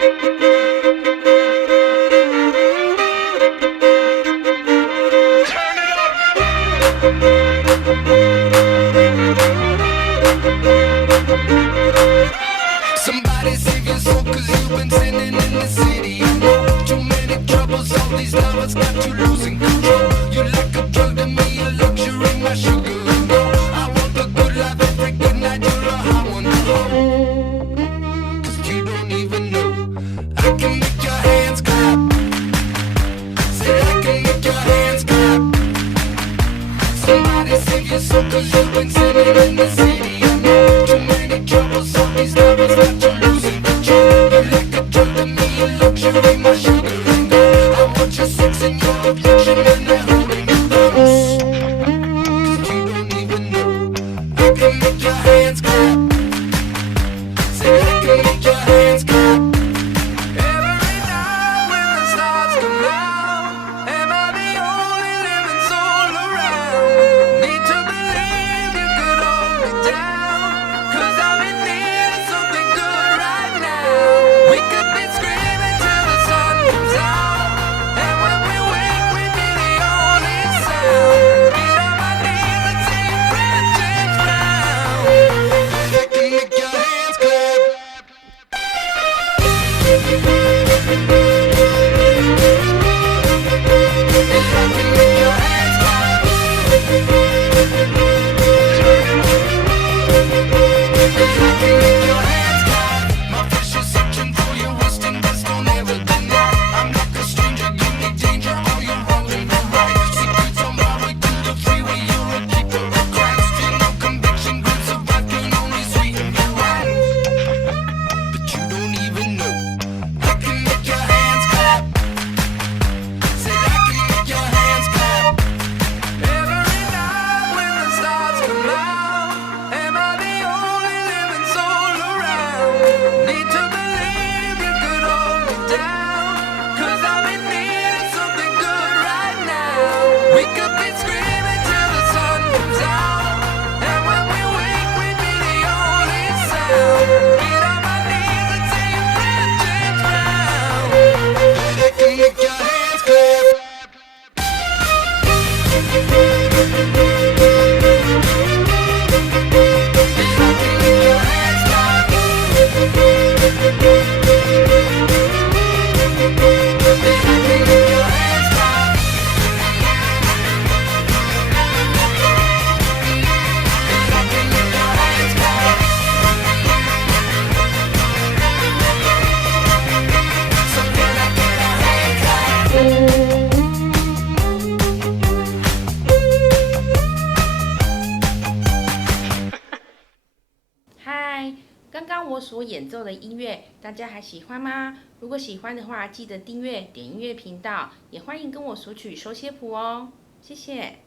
Somebody save your soul, cause you've been sinning in the city. I know too many troubles, all these lovers got you losing control. You like a drug to me, a luxury, my sugar and gold. I want the good life every good night, you're a high one to hold. Cause you don't even know I can make your hands clap. Say I can make your hands clap. Somebody save your soul, cause you've been sinning in the city. I know too many troubles, all these lovers got you losing control. You like a drug to me, a luxury, my sugar and gold. I want your sex and your affection, and they're holding you close. Cause you don't even know I can make your hands clap. Say I can make your hands clap. Every night when the stars come out, am I the only living soul around? Need to believe you could hold me down, cause I'm in need of something good right now. We could be screaming till the sun comes out, and when we wake we'd be the only sound. Get on my knees and say a prayer, change round. I can make your hands clap. My fish is searching for your rusting best, don't ever deny. I'm like a stranger, give me danger, all you're wrong and I'm right. Secrets on my way to the freeway, you're a keeper of Christ. You know conviction, grips of life can only sweeten your life. But you don't even know I can make your hands clap. Said I can make your hands clap. Every night when the stars come out, am I the only living soul around? Need to believe you could hold me down, cause I'm in need of something good right now. We could be screaming till the sun comes out, and when we wake we'd be the only sound. Get on my knees and say a prayer, change round. I can make your hands clap.嗨，刚刚我所演奏的音乐，大家还喜欢吗？如果喜欢的话，记得订阅、点音乐频道，也欢迎跟我索取手写谱哦。谢谢。